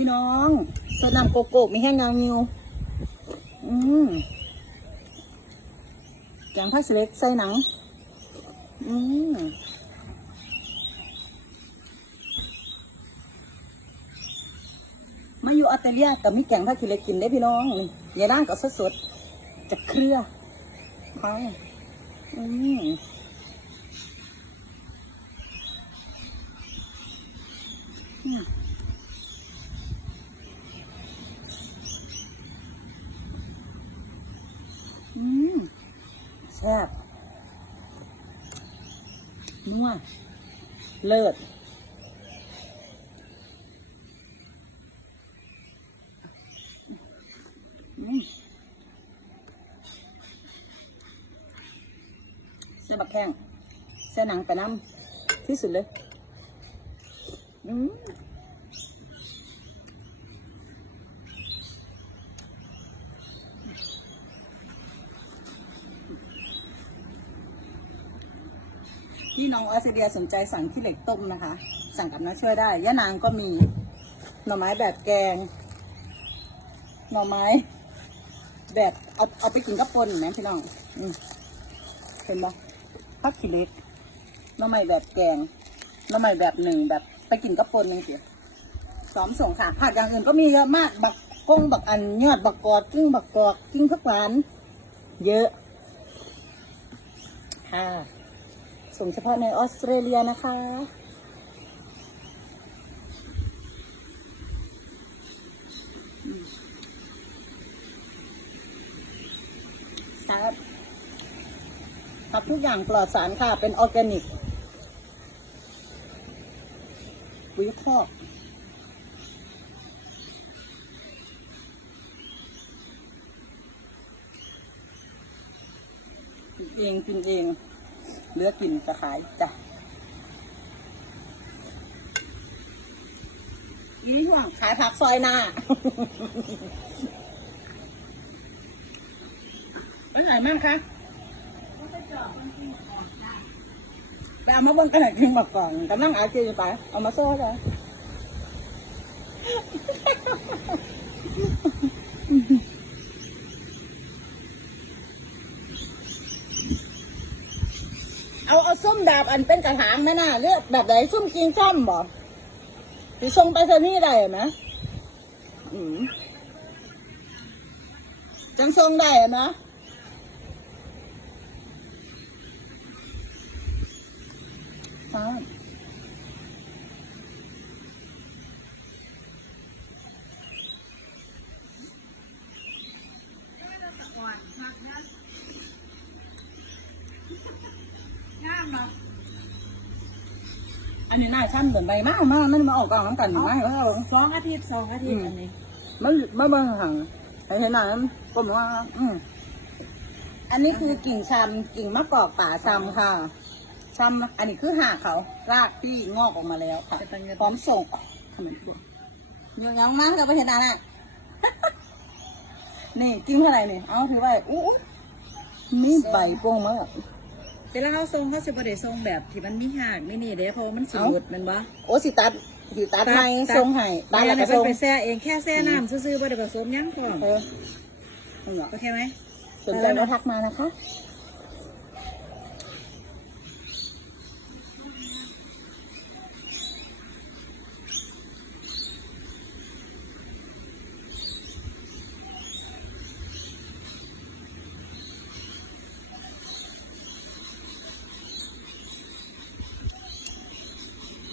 พี่น้องสนามโกโก้มีแห้งงางิวอืมแกงผักสเล็กใส่หนัง อืมมาอยู่ออสเตรเลียกับมีแกงผักสเล็กกินได้พี่น้องนี่ยายร่างก็สดๆจากเครือเขาอืมอืม อืม แซ่บนัวเลิศเส้นบักแข้งเส้นหนังไปน้ำที่สุดเลย อืม พี่น้องออสเตรเลียสนใจสั่งที่เหล็กต้มนะคะ สั่งกับน้าช่วยได้ย่านางก็มีหน่อไม้แบบแกง หน่อไม้ แบบเอาเอาไปกินกับปนนะพี่น้องอืมเห็นปะพักขี้เหล็กหน่อไม้แบบแกงหน่อไม้แบบหนึ่งแบบไปกินกับปนนี่สิสอมส่งค่ะผักอย่างอื่นก็มีเยอะมากบักก้งบักอันยอดบักกอดกิ้งบักกอกกิ้งผักหวาน เยอะค่ะ ส่งเฉพาะในออสเตรเลียนะคะครับครับทุกอย่างปลอดสารค่ะ เป็นออร์แกนิกปุ๋ยคอกเองกินเอง เหลือกินจะขายจ้ะอีนี่ห่วงขายผักซอยหน้าไปไหนมั่งคะไปเอามาเบิ้งกันหน่อยกินมาก่อนกำลังอาจีไป เอามาโซ่เลย เอาเอาส้มดาบอันเป็นกระถางไหมน่ะเลือกแบบไหนส้มจริงช่ำบ่หรือส่งไปเซนี่ได้ไหมอืมจังส่งได้ไหมฟ้า นนี้น่าช่ำเกินไปมากมากมันมาออกกลางน้ำกันอยู่ไหมเออสองอาทิตย์สองอาทิตย์อันนี้มันมาเบิ่งหังไอ้เห็นหน้านั้นผมว่าอืมอันนี้คือกิ่งชำกิ่งมะกอกป่าชำค่ะชำอันนี้คือหากเขารากที่งอกออกมาแล้วค่ะพร้อมส่งทำไมตัวยังยังมันก็ไปเห็นหน้าน่ะนี่กิ่งเท่าไหร่นี่เอาถือไว้อู้อู้มีใบโป่งมาก แต่แล้วเขาทรงเขาสิบได้ทรงแบบที่มันมีหากไม่นี่เด้เพราะว่ามันสูเอ้าดแมันบ่โอ้สิตัดสิตัดให้ทรงให้ตัตาดยแล้วแล้ก็วทรงไปแซ่เองแค่แซ่น้ำซื่อๆบ่ได้ผสมหยังก่อนเออเอาเหรอโอเคไหมสนใจก็ทักมานะคะ